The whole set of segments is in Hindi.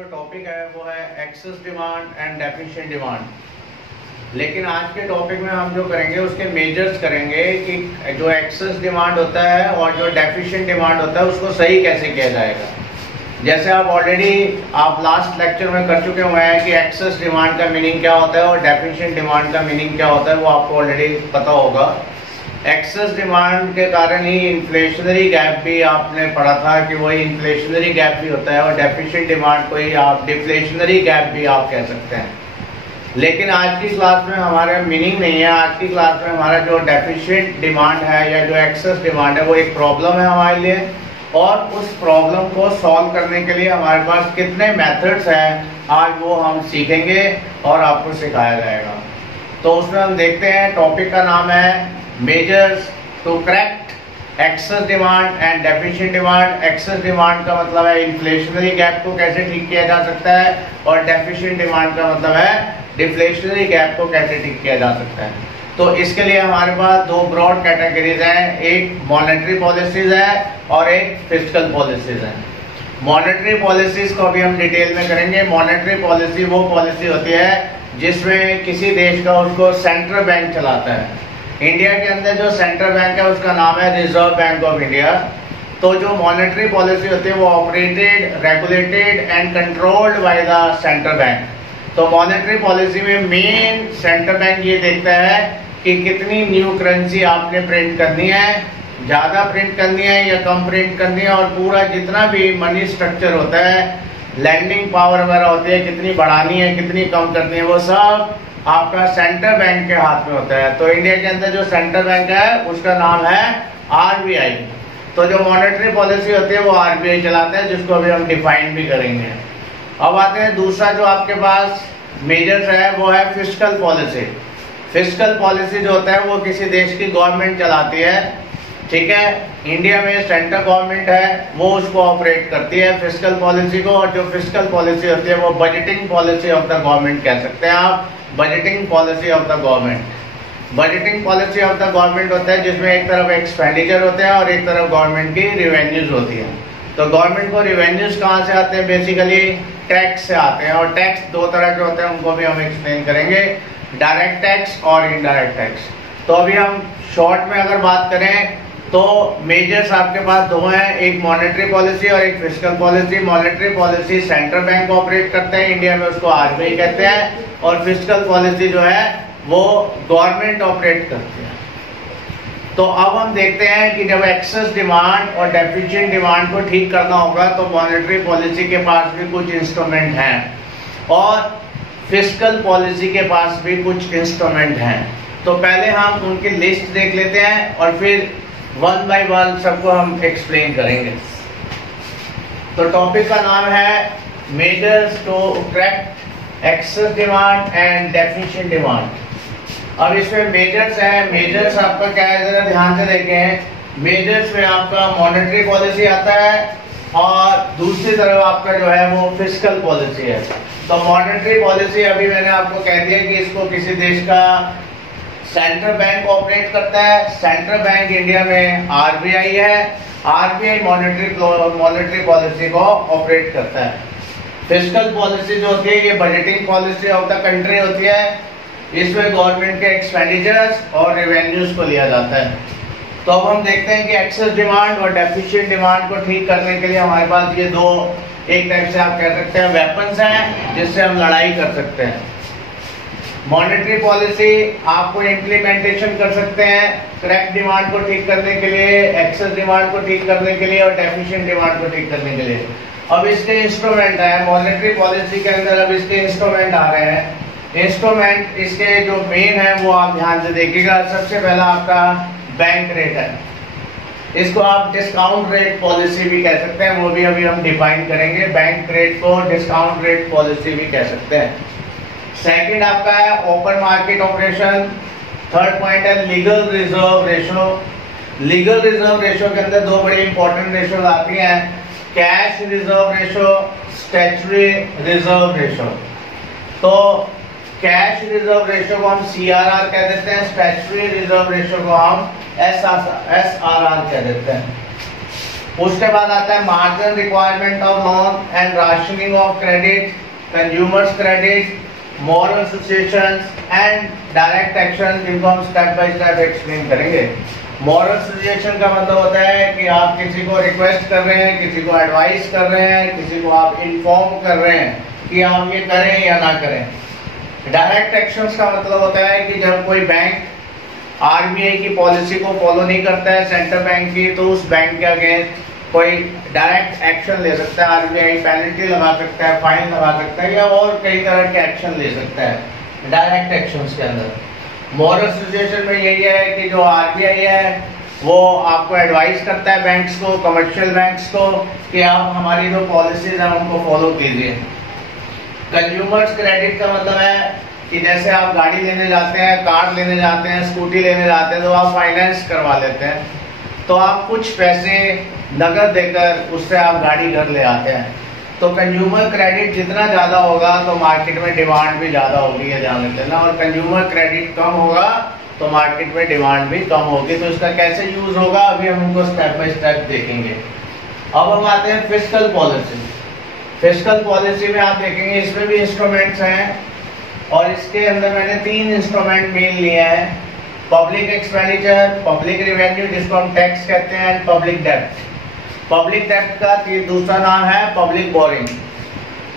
जो टॉपिक है वो है access demand and deficient demand. लेकिन आज के टॉपिक में हम जो करेंगे उसके मेजर्स करेंगे कि जो एक्सेस डिमांड होता है और जो डेफिशिएंट डिमांड होता है उसको सही कैसे किया जाएगा। जैसे आप लास्ट लेक्चर में कर चुके हुए हैं कि एक्सेस डिमांड का मीनिंग क्या होता है और डेफिशिएंट डिमांड का मीनिंग क्या होता है, वो आपको ऑलरेडी पता होगा। एक्सेस डिमांड के कारण ही इन्फ्लेशनरी गैप भी आपने पढ़ा था कि वही इन्फ्लेशनरी गैप भी होता है, और डेफिशिएंट डिमांड को ही आप डिफ्लेशनरी गैप भी आप कह सकते हैं। लेकिन आज की क्लास में हमारा मीनिंग नहीं है। आज की क्लास में हमारा जो डेफिशिएंट डिमांड है या जो एक्सेस डिमांड है वो एक प्रॉब्लम है हमारे लिए, और उस प्रॉब्लम को सॉल्व करने के लिए हमारे पास कितने मेथड्स हैं आज वो हम सीखेंगे और आपको सिखाया जाएगा। तो उसमें हम देखते हैं, टॉपिक का नाम है measures to correct excess demand and deficient demand. Excess demand का मतलब है इन्फ्लेशनरी गैप को कैसे ठीक किया जा सकता है, और डेफिशिएंट डिमांड का मतलब है डिफ्लेशनरी गैप को कैसे ठीक किया जा सकता है। तो इसके लिए हमारे पास दो ब्रॉड कैटेगरीज हैं, एक मॉनेटरी पॉलिसीज है और एक फिस्कल पॉलिसीज है। मॉनेटरी पॉलिसीज को अभी हम डिटेल में करेंगे। मॉनेटरी पॉलिसी वो पॉलिसी होती है जिसमें किसी देश का उसको सेंट्रल बैंक चलाता है। इंडिया के अंदर जो सेंट्रल बैंक है उसका नाम है रिजर्व बैंक ऑफ इंडिया। तो जो मॉनेटरी पॉलिसी होती है वो operated, regulated and controlled by the central bank. तो मॉनेटरी पॉलिसी में मेन सेंट्रल बैंक ये देखता है कि कितनी न्यू करेंसी आपने प्रिंट करनी है, ज़्यादा प्रिंट करनी है या कम प्रिंट करनी है, और पूरा जितना भी मनी स्ट्रक्चर होता है, लैंडिंग पावर वगैरह होती है, कितनी बढ़ानी है कितनी कम करनी है, वो सब आपका सेंट्रल बैंक के हाथ में होता है। तो इंडिया के अंदर जो सेंट्रल बैंक है उसका नाम है आरबीआई। तो जो मॉनेटरी पॉलिसी होती है वो आरबीआई चलाता है, जिसको अभी हम डिफाइन भी करेंगे। अब आते हैं दूसरा जो आपके पास मेजर्स है वो है फिस्कल पॉलिसी। फिस्कल पॉलिसी जो होता है वो किसी देश की गवर्नमेंट चलाती है, ठीक है। इंडिया में सेंट्रल गवर्नमेंट है वो उसको ऑपरेट करती है फिस्कल पॉलिसी को, और जो फिस्कल पॉलिसी होती है वो budgeting policy of the government कह सकते हैं आप। Budgeting policy of the government, budgeting policy of the government होता है जिसमें एक तरफ एक्सपेंडिचर होते हैं और एक तरफ गवर्नमेंट की रिवेन्यूज होती है। तो गवर्नमेंट को रिवेन्यूज कहाँ से आते हैं? बेसिकली टैक्स से आते हैं, और टैक्स दो तरह के होते हैं, उनको भी हम एक्सप्लेन करेंगे, डायरेक्ट टैक्स और इनडायरेक्ट टैक्स। तो अभी हम शॉर्ट में अगर बात करें तो मेजर्स आपके पास दो हैं, एक मॉनेटरी पॉलिसी और एक fiscal policy. Monetary policy central bank operate करते हैं, इंडिया में उसको आरबीआई कहते हैं, और फिस्कल पॉलिसी जो है वो गवर्नमेंट ऑपरेट करती है। तो अब हम देखते हैं कि जब एक्सेस डिमांड और डेफिशिएंट डिमांड को ठीक करना होगा तो मॉनेटरी पॉलिसी के पास भी कुछ इंस्ट्रूमेंट हैं और फिस्कल पॉलिसी के पास भी कुछ इंस्ट्रूमेंट हैं। तो पहले हम उनकी लिस्ट देख लेते हैं और फिर वन बाय वन सबको हम एक्सप्लेन करेंगे। तो टॉपिक का नाम है measures to correct excess demand and deficient demand. अब इसमें मेजर्स हैं। मेजर्स आपका क्या है, जरा ध्यान से देखें। मेजर्स में आपका मॉनेटरी पॉलिसी आता है और दूसरी तरफ आपका जो है वो फिस्कल पॉलिसी है। तो मॉनेटरी पॉलिसी अभी मैंने आपको कह दिया कि इसको किसी देश का सेंट्रल बैंक ऑपरेट करता है। सेंट्रल बैंक इंडिया में आरबीआई है, आरबीआई मॉनेटरी पॉलिसी को ऑपरेट करता है। फिस्कल पॉलिसी जो होती है ये budgeting policy of the country होती है, इसमें गवर्नमेंट के एक्सपेंडिचर्स और रेवेन्यूज को लिया जाता है। तो अब हम देखते हैं कि एक्सेस डिमांड और डेफिशिएंट डिमांड को ठीक करने के लिए हमारे पास ये दो, एक टाइप से आप कह सकते हैं वेपन्स हैं जिससे हम लड़ाई कर सकते हैं। मॉनेटरी पॉलिसी आपको इम्प्लीमेंटेशन कर सकते हैं करेक्ट डिमांड को ठीक करने के लिए, एक्सेस डिमांड को ठीक करने के लिए और डेफिशिएंट डिमांड को ठीक करने के लिए। अब इसके इंस्ट्रूमेंट है मॉनेटरी पॉलिसी के अंदर, अब इसके इंस्ट्रूमेंट आ रहे हैं। इंस्ट्रूमेंट इसके जो मेन है वो आप ध्यान से देखिएगा। सबसे पहला आपका बैंक रेट है, इसको आप डिस्काउंट रेट पॉलिसी भी कह सकते हैं, वो भी अभी हम डिफाइन करेंगे। बैंक रेट को डिस्काउंट रेट पॉलिसी भी कह सकते हैं। सेकंड आपका है open market operation. Third point है legal reserve ratio. Legal reserve ratio के अंदर दो बड़ी इंपॉर्टेंट रेशो आती हैं, cash reserve ratio, statutory reserve ratio. तो कैश रिजर्व रेशो को हम सीआरआर कह देते हैं, स्टैट्यूटरी रिजर्व रेशो को हम एसआरआर कह देते हैं। उसके बाद आता है margin requirement of loan and rationing of credit, consumers credit, moral associations and direct action, जिनको हम स्टेप बाय स्टेप एक्सप्लेन करेंगे। मॉरल एसोसिएशन का मतलब होता है कि आप किसी को रिक्वेस्ट कर रहे हैं, किसी को एडवाइस कर रहे हैं, किसी को आप इन्फॉर्म कर रहे हैं कि आप ये करें या ना करें। डायरेक्ट एक्शंस का मतलब होता है कि जब कोई बैंक आरबीआई की पॉलिसी को फॉलो नहीं करता है, सेंट्रल बैंक की, तो उस बैंक के अगेंस्ट कोई डायरेक्ट एक्शन ले सकता है। आरबीआई पेनल्टी लगा सकता है, फाइन लगा सकता है या और कई तरह के एक्शन ले सकता है डायरेक्ट एक्शंस के अंदर। मॉरल एसोसिएशन में यही है कि जो आरबीआई है वो आपको एडवाइस करता है बैंक्स को, कमर्शियल बैंक्स को, कि आप हमारी जो पॉलिसीज हैं उनको फॉलो कीजिए। कंज्यूमर्स क्रेडिट का मतलब है कि जैसे आप गाड़ी लेने जाते हैं, कार लेने जाते हैं, स्कूटी लेने जाते हैं, तो आप फाइनेंस करवा लेते हैं, तो आप कुछ पैसे नगद देकर उससे आप गाड़ी घर ले आते हैं। तो कंज्यूमर क्रेडिट जितना ज़्यादा होगा तो मार्केट में डिमांड भी ज़्यादा होगी, ये जान लेते हैं ना। और कंज्यूमर क्रेडिट कम होगा तो मार्केट में डिमांड भी कम होगी। तो इसका कैसे यूज होगा अभी हम उनको स्टेप बाय स्टेप देखेंगे। अब हम आते हैं फिस्कल पॉलिसी। फिस्कल पॉलिसी में आप देखेंगे इसमें भी इंस्ट्रूमेंट्स हैं और इसके अंदर मैंने 3 इंस्ट्रूमेंट मेन लिए हैं। पब्लिक एक्सपेंडिचर, पब्लिक रिवेन्यू जिसको हम टैक्स कहते हैं, एंड पब्लिक डेब्ट। पब्लिक डेब्ट का दूसरा नाम है पब्लिक बोरिंग।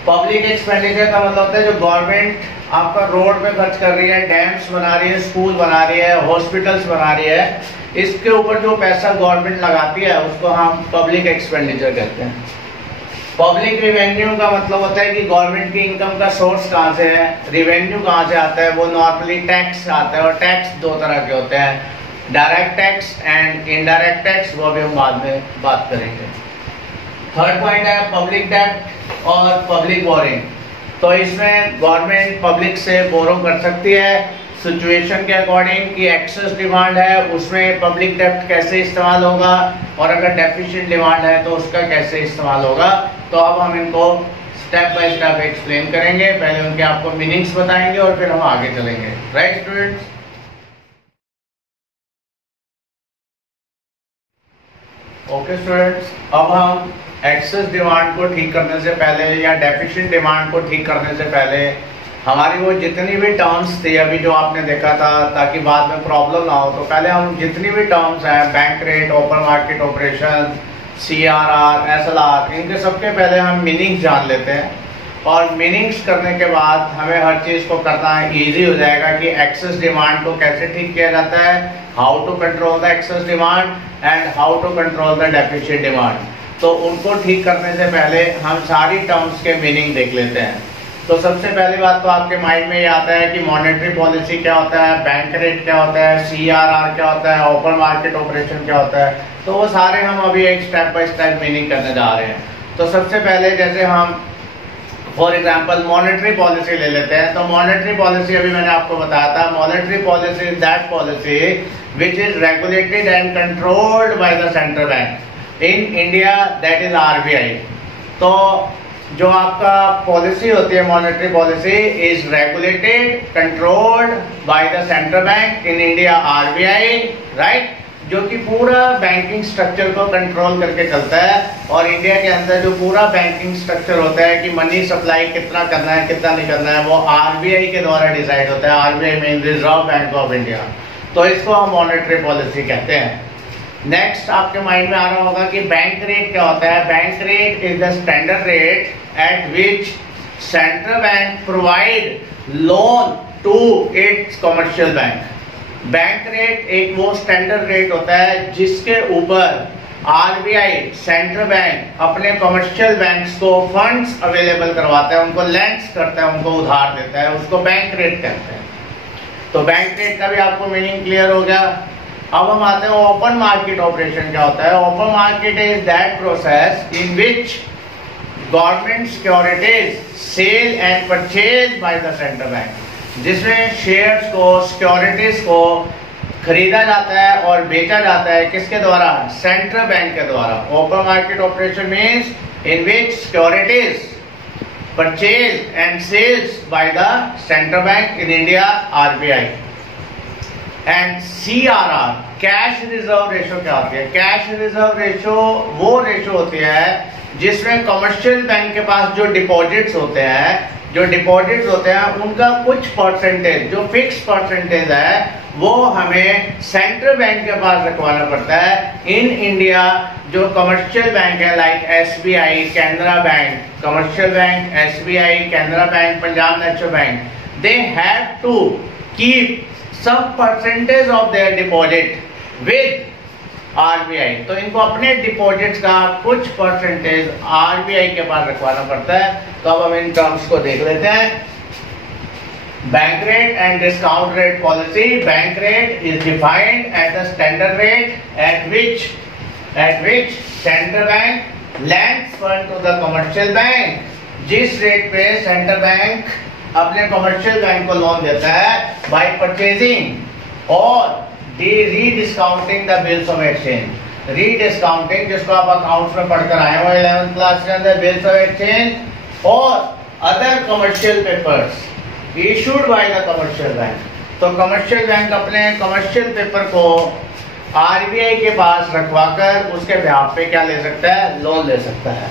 पब्लिक एक्सपेंडिचर का मतलब होता है जो गवर्नमेंट आपका रोड पे खर्च कर रही है, डैम्स बना रही है, स्कूल बना रही है, हॉस्पिटल्स बना रही है, इसके ऊपर जो पैसा गवर्नमेंट लगाती है उसको हम पब्लिक एक्सपेंडिचर कहते हैं। पब्लिक रिवेन्यू का मतलब होता है कि गवर्नमेंट की इनकम का सोर्स कहाँ से है, रिवेन्यू कहाँ से आता है। वो नॉर्मली टैक्स आता है और टैक्स 2 तरह के होते हैं, direct tax and indirect tax, वो भी हम बाद में बात करेंगे। थर्ड पॉइंट है पब्लिक डेब्ट और पब्लिक बोरिंग। तो इसमें गवर्नमेंट पब्लिक से बोरो कर सकती है सिचुएशन के अकॉर्डिंग कि एक्सेस डिमांड है उसमें पब्लिक डेब्ट कैसे इस्तेमाल होगा, और अगर डेफिशिएंट डिमांड है तो उसका कैसे इस्तेमाल होगा। तो अब हम इनको स्टेप बाय स्टेप एक्सप्लेन करेंगे। पहले उनके आपको मीनिंग्स बताएंगे और फिर हम आगे चलेंगे। Right students? ओके स्टूडेंट्स, अब हम एक्सेस डिमांड को ठीक करने से पहले या डेफिशिएंट डिमांड को ठीक करने से पहले हमारी वो जितनी भी टर्म्स थी अभी जो आपने देखा था, ताकि बाद में प्रॉब्लम ना हो, तो पहले हम जितनी भी टर्म्स हैं, bank rate, open market operation, CRR, SLR, इनके सबके पहले हम मीनिंग्स जान लेते हैं। और मीनिंग्स करने के बाद हमें हर चीज़ को करना ईजी हो जाएगा कि एक्सेस डिमांड को कैसे ठीक किया जाता है, how to control the excess demand and how to control the deficient demand. तो उनको ठीक करने से पहले हम सारी टर्म्स के मीनिंग देख लेते हैं। तो सबसे पहली बात तो आपके माइंड में ये आता है कि मॉनेटरी पॉलिसी क्या होता है, बैंक रेट क्या होता है, CRR क्या होता है, ओपन मार्केट ऑपरेशन क्या होता है। तो वो सारे हम अभी एक स्टेप बाय स्टेप मीनिंग करने जा रहे हैं। तो सबसे पहले जैसे हम फॉर एग्जाम्पल मॉनेटरी पॉलिसी ले लेते हैं। तो मॉनेटरी पॉलिसी अभी मैंने आपको बताया था, monetary policy is that policy which is regulated and controlled by the central bank in India, that is RBI। तो जो आपका पॉलिसी होती है monetary policy is regulated controlled by the central bank in India, RBI, right, जो कि पूरा बैंकिंग स्ट्रक्चर को कंट्रोल करके चलता है। और इंडिया के अंदर जो पूरा बैंकिंग स्ट्रक्चर होता है कि मनी सप्लाई कितना करना है कितना नहीं करना है, वो RBI के द्वारा डिसाइड होता है। RBI mean reserve bank of India. तो इसको हम मॉनेटरी पॉलिसी कहते हैं। नेक्स्ट आपके माइंड में आ रहा होगा कि बैंक रेट क्या होता है। Bank rate is the standard rate at which central bank provide loan to its commercial bank. Bank rate एक वो स्टैंडर्ड रेट होता है जिसके ऊपर RBI सेंट्रल बैंक अपने कमर्शियल बैंक्स को फंड्स अवेलेबल करवाता है, उनको लेंड्स करता है, उनको उधार देता है, उसको बैंक रेट कहते हैं। तो बैंक रेट का भी आपको मीनिंग क्लियर हो गया। अब हम आते हैं ओपन मार्केट ऑपरेशन क्या होता है। Open market is that process in which government securities sell and purchase by the central bank, जिसमें शेयर्स को, सिक्योरिटीज को खरीदा जाता है और बेचा जाता है किसके द्वारा, सेंट्रल बैंक के द्वारा। Open market operation means in which securities purchase and sales by the central bank in India, RBI। And CRR cash reserve ratio क्या होती है? कैश रिजर्व रेशो वो रेशो होती है जिसमें कमर्शियल बैंक के पास जो डिपॉजिट्स होते हैं उनका कुछ परसेंटेज, जो फिक्स परसेंटेज है, वो हमें सेंट्रल बैंक के पास रखवाना पड़ता है। इन इंडिया जो कमर्शियल बैंक है like SBI, Canara bank, commercial bank SBI, Canara bank, Punjab National Bank, they have to keep some percentage of their deposit with RBI. तो इनको अपने डिपॉजिट्स का कुछ परसेंटेज आरबीआई के पास रखवाना पड़ता है। तो अब हम इन टर्म्स को देख लेते हैं। Bank rate and discount rate policy. Bank rate is defined at the standard rate at which central bank lends fund to the commercial bank. जिस रेट पे सेंट्रल बैंक अपने कमर्शियल बैंक को लोन देता है बाय परचेजिंग और rediscounting the bills of exchange. Rediscounting जिसको आप अकाउंट्स में पढ़कर आए हो 11th क्लास के अंदर, बिल्स ऑफ एक्सचेंज और other commercial papers issued by the commercial bank. तो कमर्शियल बैंक अपने कमर्शियल पेपर को आरबीआई के पास रखवाकर उसके ब्याज पे क्या ले सकता है? लोन ले सकता है।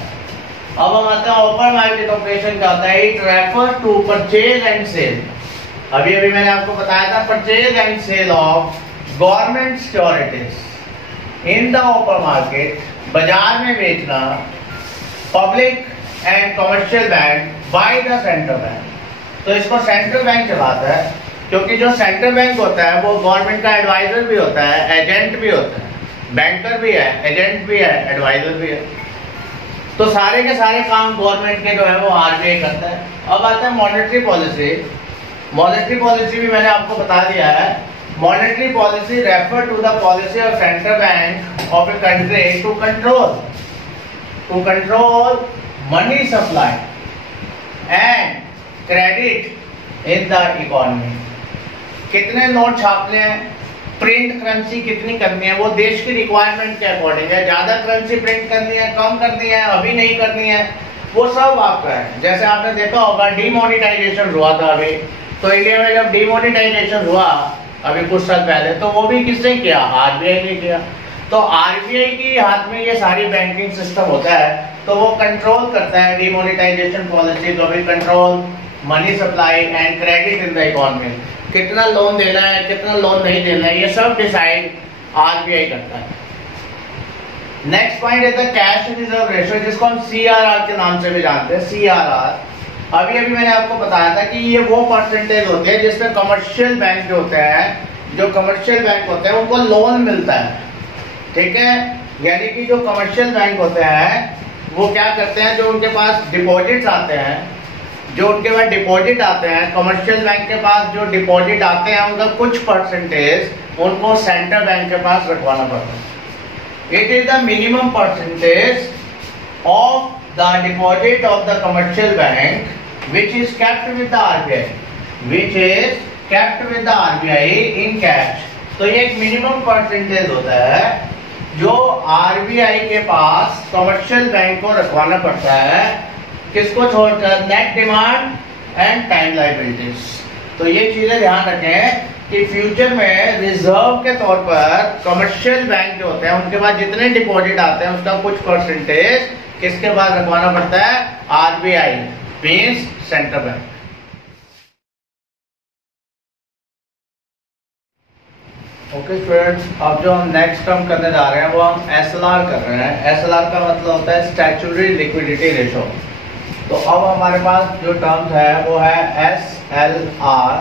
अब हम आते हैं ओपन मार्केट ऑपरेशन क्या होता है? It refer to purchase and sale. अभी मैंने आपको बताया था purchase and sale of government securities in the open market, बाजार में बेचना public and commercial bank by the central bank. तो इसको सेंट्रल बैंक चलाता है क्योंकि जो सेंट्रल बैंक होता है वो गवर्नमेंट का एडवाइजर भी होता है, एजेंट भी होता है, बैंकर भी है, एजेंट भी है, एडवाइजर भी है। तो सारे के सारे काम गवर्नमेंट के जो है वो आरबीआई करता है। अब आता है मॉनेटरी पॉलिसी। मॉनेटरी पॉलिसी भी मैंने आपको बता दिया है। Monetary policy refer to the policy of central bank of a country to control money supply and credit in the economy. कितने नोट छापने हैं, प्रिंट करेंसी कितनी करनी है, वो देश की रिक्वायरमेंट के अकॉर्डिंग है। ज्यादा करेंसी प्रिंट करनी है, कम करनी है, अभी नहीं करनी है, वो सब आपका है। जैसे आपने देखा होगा डीमोनेटाइजेशन हुआ था अभी, तो इंडिया में जब डीमोनेटाइजेशन हुआ अभी कुछ साल पहले, तो वो भी किसने किया? आरबीआई ने किया। तो आरबीआई के हाथ में ये सारी बैंकिंग सिस्टम होता है, तो वो कंट्रोल करता है डीमोनेटाइजेशन पॉलिसी को भी, control money supply and credit in the economy. कितना लोन देना है, कितना लोन नहीं देना है, ये सब डिसाइड आरबीआई करता है। नेक्स्ट पॉइंट है द कैश रिजर्व रेशियो, जिसको हम सीआरआर के नाम से भी जानते हैं। सीआरआर अभी मैंने आपको बताया था कि ये वो परसेंटेज होते हैं जिसमें कमर्शियल बैंक जो होते हैं, जो कमर्शियल बैंक होते हैं उनको लोन मिलता है। ठीक है, यानी कि जो कमर्शियल बैंक होते हैं वो क्या करते हैं, जो उनके पास डिपॉजिट्स आते हैं, कमर्शियल बैंक के पास जो डिपॉजिट आते हैं उनका कुछ परसेंटेज उनको सेंट्रल बैंक के पास रखवाना पड़ता है। It is the minimum percentage of the deposit of the commercial bank which is kept with the RBI in cash। तो ये एक मिनिमम परसेंटेज होता है जो आरबीआई के पास कमर्शियल बैंक को रखवाना पड़ता है, किसको छोड़कर? Net demand and time liabilities. तो ये चीजें ध्यान रखें कि फ्यूचर में रिजर्व के तौर पर कमर्शियल बैंक जो होते हैं उनके पास जितने डिपॉजिट आते हैं उसका कुछ परसेंटेज किसके पास रखवाना पड़ता है? RBI means central bank. Okay students, अब जो हम नेक्स्ट टर्म करने जा रहे हैं वो हम एसएलआर कर रहे हैं। एसएलआर का मतलब होता है स्टैट्यूटरी लिक्विडिटी रेशो। तो अब हमारे पास जो टर्म्स है वो है एसएलआर।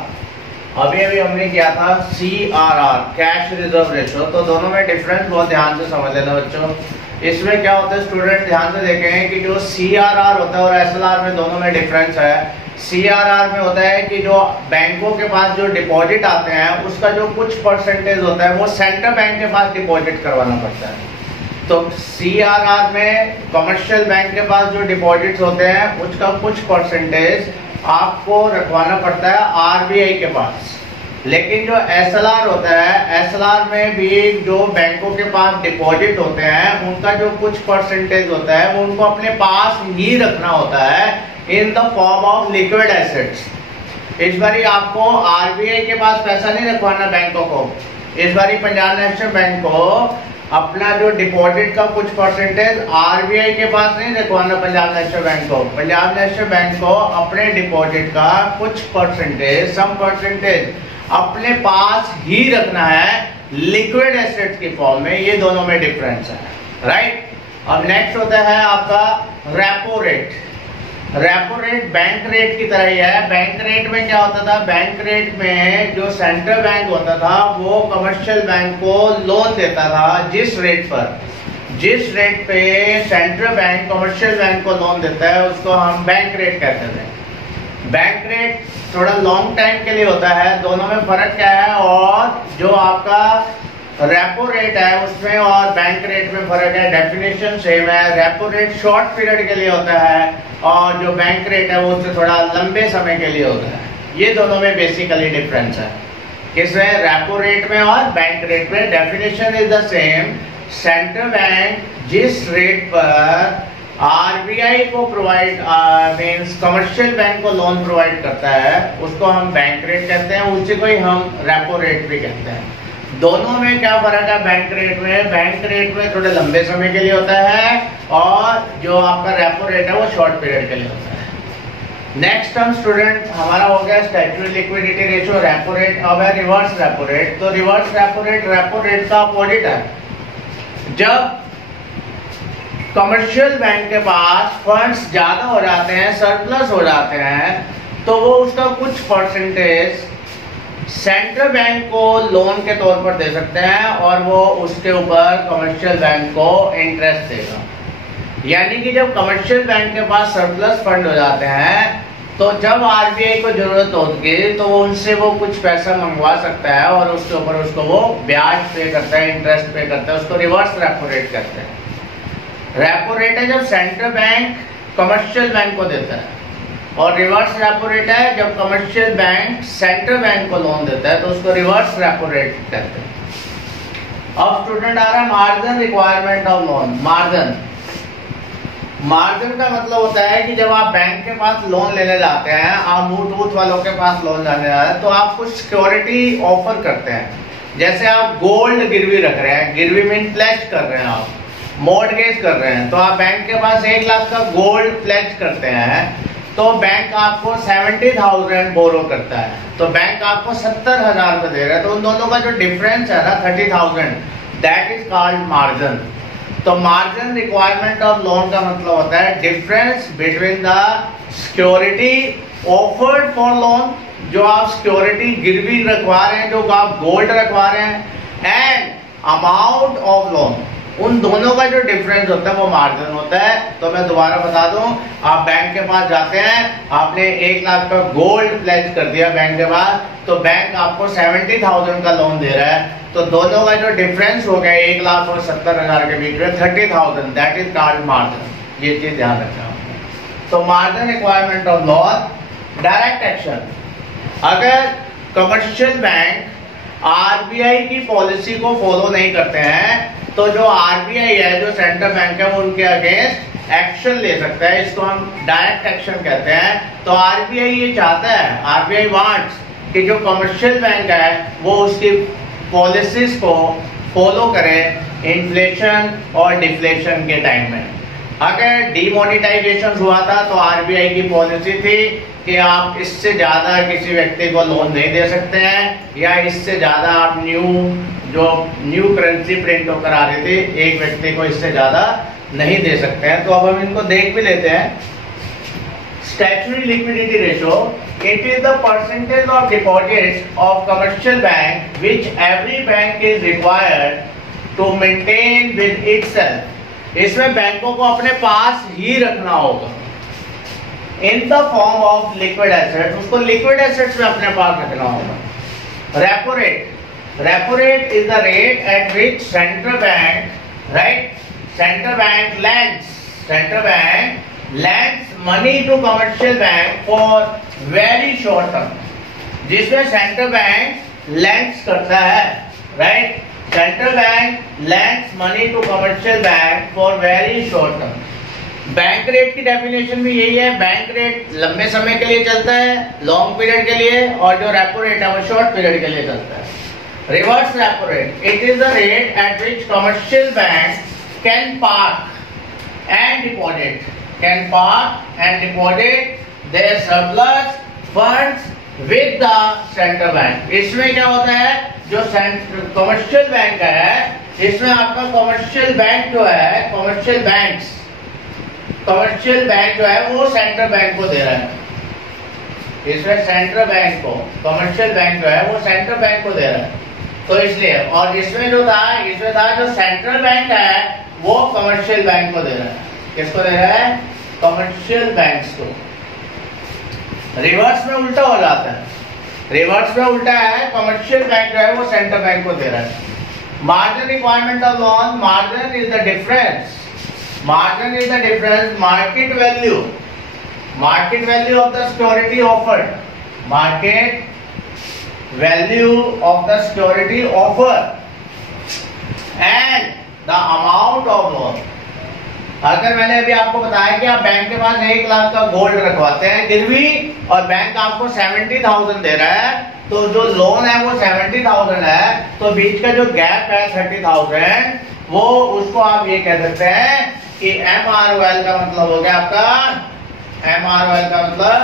अभी हमने किया था सीआरआर, कैश रिजर्व रेशो। तो दोनों में डिफरेंस बहुत ध्यान से समझ लेना बच्चों। इसमें क्या होता है स्टूडेंट, ध्यान से देखें कि जो सीआरआर होता है और एसएलआर में दोनों में डिफरेंस है। सीआरआर में होता है कि जो बैंकों के पास जो डिपॉजिट आते हैं उसका जो कुछ परसेंटेज होता है वो सेंट्रल बैंक के पास डिपॉजिट करवाना पड़ता है। तो सीआरआर में कमर्शियल बैंक के पास जो डिपॉजिट्स होते हैं उसका कुछ परसेंटेज आपको रखवाना पड़ता है आरबीआई के पास। लेकिन जो एसएलआर होता है, एसएलआर में भी जो बैंकों के पास डिपॉजिट होते हैं उनका जो कुछ परसेंटेज होता है वो उनको अपने पास ही रखना होता है इन the form of liquid assets. इस बार आपको आरबीआई के पास पैसा नहीं रखवाना बैंकों को, इस बारी पंजाब नेशनल बैंक को अपना जो डिपॉजिट का कुछ परसेंटेज आरबीआई के पास नहीं रखवाना। पंजाब नेशनल बैंक को, पंजाब नेशनल बैंक को अपने डिपॉजिट का कुछ परसेंटेज, सम परसेंटेज अपने पास ही रखना है लिक्विड एसेट्स की फॉर्म में। ये दोनों में डिफरेंस है, राइट। अब नेक्स्ट होता है आपका repo rate. Repo rate bank rate की तरह ही है। बैंक रेट में क्या होता था, बैंक रेट में जो सेंट्रल बैंक होता था वो कमर्शियल बैंक को लोन देता था जिस रेट पे सेंट्रल बैंक कमर्शियल बैंक को लोन देता है उसको हम बैंक रेट कहते थे। बैंक रेट थोड़ा लॉन्ग टाइम के लिए होता है। दोनों में फर्क क्या है, और जो आपका रेपो रेट है उसमें और बैंक रेट में फर्क है, डेफिनेशन सेम है। रेपो रेट शॉर्ट पीरियड के लिए होता है और जो बैंक रेट है वो उससे थोड़ा लंबे समय के लिए होता है। ये दोनों में बेसिकली डिफरेंस है, किसमें, रेपो रेट में और बैंक रेट में। Definition is the same. Central bank जिस रेट पर आरबीआई को प्रोवाइड मींस कमर्शियल बैंक को लोन प्रोवाइड करता है उसको हम बैंक रेट कहते हैं, उसी को ही हम रेपो रेट भी कहते हैं। दोनों में क्या फर्क है, बैंक रेट में थोड़े लंबे समय के लिए होता है और जो आपका रेपो रेट है वो शॉर्ट पीरियड के लिए होता है। नेक्स्ट टर्म स्टूडेंट हमारा हो गया statutory liquidity ratio, repo rate. अब है रिवर्स रेपो रेट। तो रिवर्स रेपो रेट का अपोजिट है। जब कमर्शियल बैंक के पास फंड्स ज्यादा हो जाते हैं, सरप्लस हो जाते हैं, तो वो उसका कुछ परसेंटेज सेंट्रल बैंक को लोन के तौर पर दे सकते हैं और वो उसके ऊपर कमर्शियल बैंक को इंटरेस्ट देगा। यानी कि जब कमर्शियल बैंक के पास सरप्लस फंड हो जाते हैं तो जब आरबीआई को जरूरत होगी तो उनसे वो कुछ पैसा मंगवा सकता है और उसके ऊपर उसको वो ब्याज पे करता है, इंटरेस्ट पे करता है। उसको रिवर्स रेपो रेट कहते हैं। रेपो रेट है जब सेंट्रल बैंक कमर्शियल बैंक को देता है, और रिवर्स रेपो रेट है जब कमर्शियल बैंक सेंट्रल बैंक को लोन देता है, तो उसको रिवर्स रेपो रेट कहते हैं। अब स्टूडेंट आ रहा है margin requirement of loan. Margin का मतलब होता है कि जब आप बैंक के पास लोन लेने जाते हैं, आप मुथूट वालों के पास लोन लेने जाते हैं, तो आप कुछ सिक्योरिटी ऑफर करते हैं। जैसे आप गोल्ड गिरवी रख रहे हैं, गिरवी मीन प्लेज कर रहे हैं, आप मॉर्गेज कर रहे हैं, तो आप बैंक के पास 1 लाख का गोल्ड प्लेज करते हैं तो बैंक आपको 70,000 बोरो करता है, तो बैंक आपको 70,000 रुपए दे रहा है। तो उन दोनों का जो डिफरेंस है ना 30,000, दैट इज कॉल्ड मार्जिन। तो मार्जिन रिक्वायरमेंट ऑफ लोन का मतलब होता है difference between the security offered for loan, जो आप सिक्योरिटी गिरवी रखवा रहे हैं, जो आप गोल्ड रखवा रहे हैं, एंड अमाउंट ऑफ लोन। उन दोनों का जो डिफरेंस होता है वो मार्जिन होता है। तो मैं दोबारा बता दूं, आप बैंक के पास जाते हैं, आपने 1 लाख का गोल्ड प्लेज कर दिया बैंक के पास, तो बैंक आपको 70,000 का लोन दे रहा है, तो दोनों का जो डिफरेंस हो गया 1 लाख और 70,000 के बीच में 30,000, दैट इज कॉल्ड मार्जिन। ये चीज ध्यान रखना। तो margin requirement of loan. Direct action, अगर कमर्शियल बैंक आरबीआई की पॉलिसी को फॉलो नहीं करते हैं तो जो आरबीआई है, जो सेंट्रल बैंक है, वो उनके अगेंस्ट एक्शन ले सकता है। इसको हम डायरेक्ट एक्शन कहते हैं। तो आरबीआई ये चाहता है, आरबीआई वांट्स कि जो कमर्शियल बैंक है वो उसकी पॉलिसीज को फॉलो करे इन्फ्लेशन और डिफ्लेशन के टाइम में। अगर डीमोनेटाइजेशन हुआ था तो आरबीआई की पॉलिसी थी कि आप इससे ज्यादा किसी व्यक्ति को लोन नहीं दे सकते हैं, या इससे ज्यादा आप न्यू करेंसी प्रिंट होकर आ रही थी, एक व्यक्ति को इससे ज्यादा नहीं दे सकते हैं। तो अब हम इनको देख भी लेते हैं। Statutory liquidity ratio, it is the percentage of deposits of commercial bank which every bank is required to maintain with itself. इसमें बैंकों को अपने पास ही रखना होगा in the form of liquid assets, उसको लिक्विड एसेट्स में अपने पास रखना होगा। Repo rate, repo rate is the rate at which central bank lends money to commercial bank for very short term, जिसमें सेंट्रल बैंक lends करता है, right. Central bank lends money to commercial bank for very short term। Bank rate की डेफिनेशन भी यही है, बैंक रेट लंबे समय के लिए चलता है, लॉन्ग पीरियड के लिए, और जो रेपो रेट है वो शॉर्ट पीरियड के लिए चलता है। Reverse repo rate. It is the rate at which commercial banks can park and deposit their surplus funds with the central bank. इसमें क्या होता है, जो कमर्शियल बैंक है, इसमें आपका कमर्शियल बैंक जो है, कमर्शियल बैंक जो है वो सेंट्रल बैंक को दे रहा है। इसमें सेंट्रल बैंक को, कमर्शियल बैंक जो है वो सेंट्रल बैंक को दे रहा है। तो इसलिए, और इसमें जो था, इसमें था जो सेंट्रल बैंक है वो कमर्शियल बैंक को दे रहा है। किसको दे रहा है? कमर्शियल बैंक्स को। रिवर्स में उल्टा हो जाता है, रिवर्स में उल्टा है, कमर्शियल बैंक जो है वो सेंट्रल बैंक को दे रहा है। Margin requirement of loan, margin is the difference, market value of the security offered, market value of the security offer and the amount of loan. अगर मैंने अभी आपको बताया कि आप बैंक के पास 1 लाख का गोल्ड रखवाते हैं गिरवी और बैंक आपको 70,000 दे रहा है, तो जो लोन है वो 70,000 है, तो बीच का जो गैप है 30,000, वो उसको आप ये कह सकते हैं कि MROL का मतलब हो गया आपका, MROL का मतलब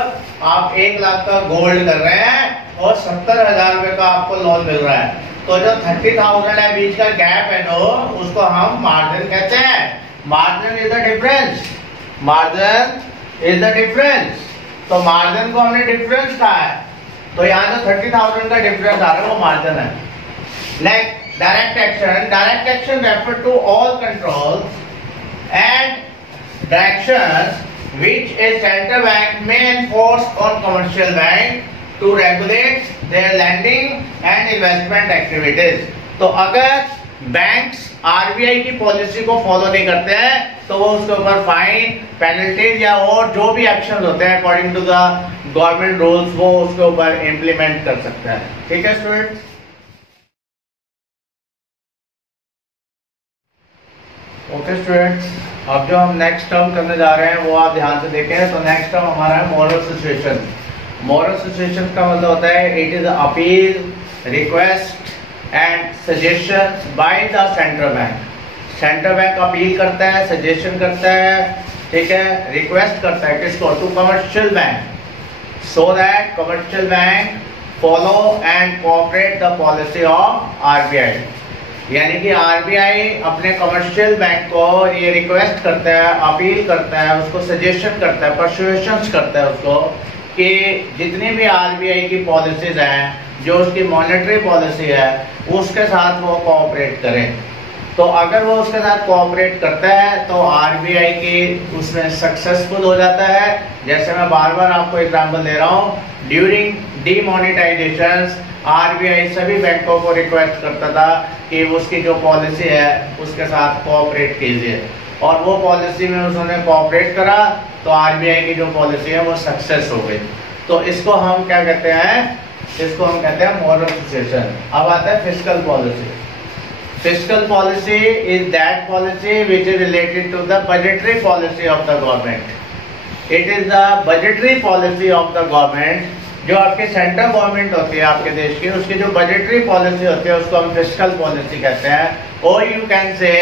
आप 1 लाख का गोल्ड कर रहे हैं और 70,000 रुपए का आपको लोन मिल रहा है, तो जो 30,000 है बीच का गैप है जो, उसको हम मार्जिन कहते हैं। मार्जिन इज द डिफरेंस, तो मार्जिन को हमने डिफरेंस कहा है, तो यहाँ जो 30,000 का डिफरेंस आ रहा है वो मार्जिन है। Next, direct action refer to all controls and directions which a central bank may enforce on commercial bank to regulate their lending and investment activities। तो अगर बैंक्स आरबीआई की पॉलिसी को फॉलो नहीं करते हैं तो वो उसके ऊपर फाइन, पेनल्टीज या और जो भी एक्शन होते हैं according to the government rules वो उसके ऊपर इम्प्लीमेंट कर सकता है। ठीक है स्टूडेंट्स, ओके स्टूडेंट्स, अब जो हम नेक्स्ट टर्म करने जा रहे हैं वो आप ध्यान से देखें। तो नेक्स्ट टर्म हमारा है मॉरल सिचुएशन। मॉरल सिचुएशन का मतलब होता है it is appeal, request and suggestion bye the central bank. Central bank appeal करता है, सजेशन करता है, ठीक है, रिक्वेस्ट करता है किसको? To commercial bank, so that commercial bank follow and cooperate the policy of RBI. यानी कि आरबीआई अपने कमर्शियल बैंक को ये रिक्वेस्ट करता है, अपील करता है, उसको सजेशन करता है, परसुएशंस करता है उसको कि जितनी भी आरबीआई की पॉलिसीज हैं, जो उसकी मॉनेटरी पॉलिसी है, उसके साथ वो कोऑपरेट करें। तो अगर वो उसके साथ कोऑपरेट करता है तो आरबीआई की उसमें सक्सेसफुल हो जाता है। जैसे मैं बार बार आपको एग्जांपल दे रहा हूँ, ड्यूरिंग डीमोनेटाइजेशन आरबीआई सभी बैंकों को रिक्वेस्ट करता था कि उसकी जो पॉलिसी है उसके साथ कोऑपरेट कीजिए, और वो पॉलिसी में उन्होंने कोऑपरेट करा तो आरबीआई की जो पॉलिसी है वो सक्सेस हो गई। तो इसको हम क्या कहते हैं? इसको हम कहते हैं मॉरल सिचुएशन। अब आता है fiscal policy. Fiscal policy is that policy which is related to the budgetary policy of the government. It is the budgetary policy of the government. जो आपकी सेंट्रल गवर्नमेंट होती है आपके देश की, उसकी जो बजटरी पॉलिसी होती है उसको हम फिस्कल पॉलिसी कहते हैं। और you can say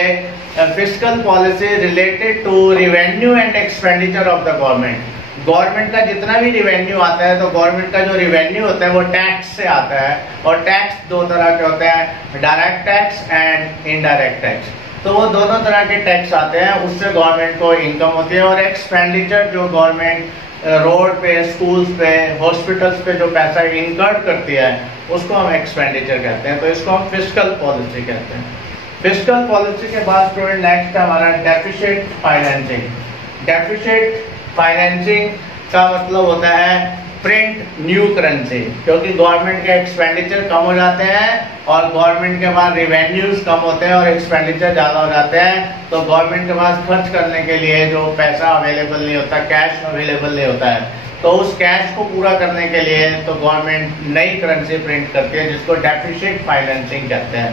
fiscal policy related to revenue and expenditure of the government. Government का जितना भी रिवेन्यू आता है, तो गवर्नमेंट का जो रिवेन्यू होता है वो टैक्स से आता है, और टैक्स दो तरह के होते हैं, direct tax and indirect tax. तो वो दोनों तरह के टैक्स आते हैं, उससे गवर्नमेंट को इनकम होती है। और एक्सपेंडिचर जो गवर्नमेंट रोड पे, स्कूल्स पे, हॉस्पिटल्स पे जो पैसा इनकर्ड करती है उसको हम एक्सपेंडिचर कहते हैं। तो इसको हम फिस्कल पॉलिसी कहते हैं। फिस्कल पॉलिसी के बाद स्टूडेंट नेक्स्ट हमारा डेफिसिट फाइनेंसिंग। डेफिसिट फाइनेंसिंग का मतलब होता है प्रिंट न्यू करेंसी, क्योंकि गवर्नमेंट के एक्सपेंडिचर कम हो जाते हैं और गवर्नमेंट के पास रिवेन्यूज कम होते हैं और एक्सपेंडिचर ज़्यादा हो जाते हैं, तो गवर्नमेंट के पास खर्च करने के लिए जो पैसा अवेलेबल नहीं होता, कैश अवेलेबल नहीं होता है, तो उस कैश को पूरा करने के लिए तो गवर्नमेंट नई करेंसी प्रिंट करती है, जिसको डेफिसिट फाइनेंसिंग कहते हैं।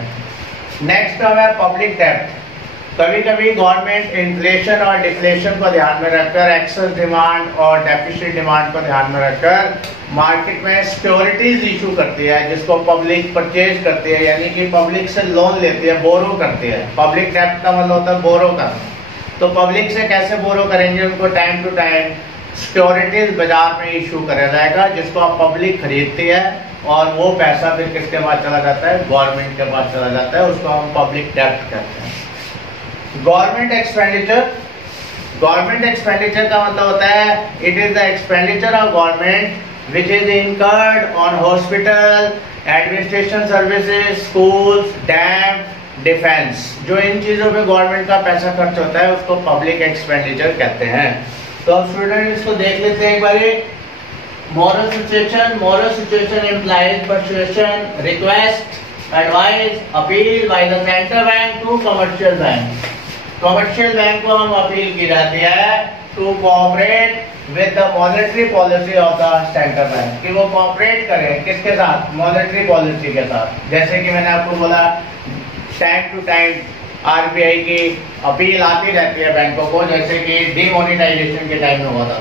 नेक्स्ट है पब्लिक डेब्ट। कभी कभी गवर्नमेंट इन्फ्लेशन और डिफ्लेशन को ध्यान में रखकर, एक्सेस डिमांड और डेफिशिएंट डिमांड को ध्यान में रखकर मार्केट में सिक्योरिटीज इशू करती है, जिसको पब्लिक परचेज करती है, यानी कि पब्लिक से लोन लेती है, बोरो करती है। पब्लिक डेब्ट का मतलब होता है बोरो करना। तो पब्लिक से कैसे बोरो करेंगे, उनको टाइम टू टाइम सिक्योरिटीज बाजार में इशू करा जाएगा, जिसको पब्लिक खरीदती है और वो पैसा फिर किसके पास चला जाता है, गवर्नमेंट के पास चला जाता है। उसको हम पब्लिक डेब्ट कहते हैं। गवर्नमेंट एक्सपेंडिचर, गवर्नमेंट एक्सपेंडिचर का मतलब होता है it is the expenditure of government which is incurred on hospital, administration services, schools, dam, defence. जो इन चीजों पे गवर्नमेंट का पैसा खर्च होता है उसको पब्लिक एक्सपेंडिचर कहते हैं। तो अब स्टूडेंट इसको देख लेते हैं एक बार। Moral situation, moral situation implies persuasion, request, advice, appeal by the central bank to commercial bank। Commercial bank को हम अपील की जाती है to cooperate with the monetary policy of the central bank, कि वो कोऑपरेट करें किसके साथ, मॉनेटरी पॉलिसी के साथ। जैसे कि मैंने आपको बोला टाइम टू टाइम आरबीआई की अपील आती रहती है बैंकों को, जैसे कि डिमोनेटाइजेशन के टाइम में हुआ था।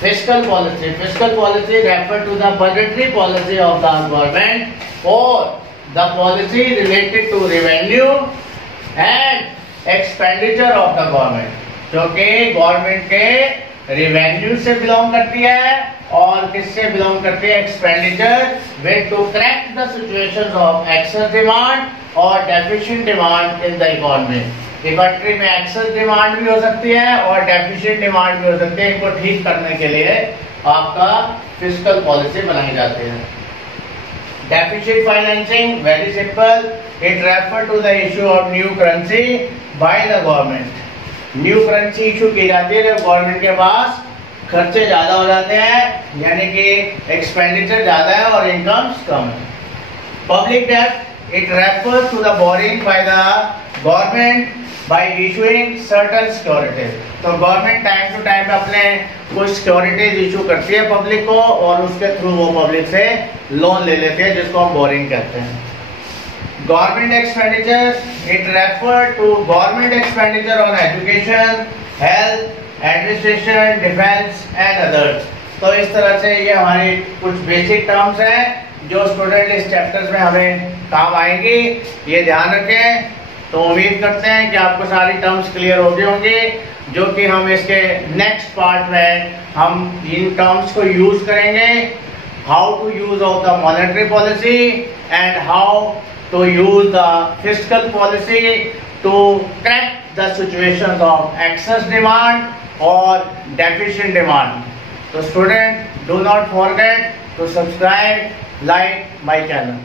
Fiscal policy, fiscal policy refer to the budgetary policy of the government और the policy related to revenue and expenditure of the government, जो कि गवर्नमेंट के रेवेन्यू से बिलोंग करती है और किससे बिलोंग करती है, expenditure, with to correct the situations of excess demand और deficient demand in the economy. Economy में एक्सेस डिमांड भी हो सकती है और डेफिशिएंट डिमांड भी हो सकती है। इनको ठीक करने के लिए आपका फिस्कल पॉलिसी बनाई जाती है। Deficit financing, very simple. It refers to the issue of new currency by the government. New currency issue की जाती है जब गवर्नमेंट के पास खर्चे ज्यादा हो जाते हैं, यानी कि एक्सपेंडिचर ज्यादा है और इनकम्स कम है। Public debt, it refers to the borrowing by the government by issuing certain securities। तो गवर्नमेंट टाइम टू टाइम अपने कुछ सिक्योरिटीज इशू करती है पब्लिक को और उसके थ्रू वो पब्लिक से लोन ले लेते हैं, जिसको हम बोरिंग कहते हैं। Government expenditure, it refer to government expenditure on education, health, administration, defence and others. तो इस तरह से ये हमारी कुछ बेसिक टर्म्स हैं जो स्टूडेंट इस चैप्टर्स में हमें काम आएंगी, ये ध्यान रखें। तो उम्मीद करते हैं कि आपको सारी टर्म्स क्लियर हो गई होंगी, जो कि हम इसके नेक्स्ट पार्ट में हम इन टर्म्स को यूज करेंगे, how to use of the monetary policy and how to use the fiscal policy to correct the situations of excess demand और डेफिशिएंट डिमांड। तो student, do not forget to subscribe, like my channel.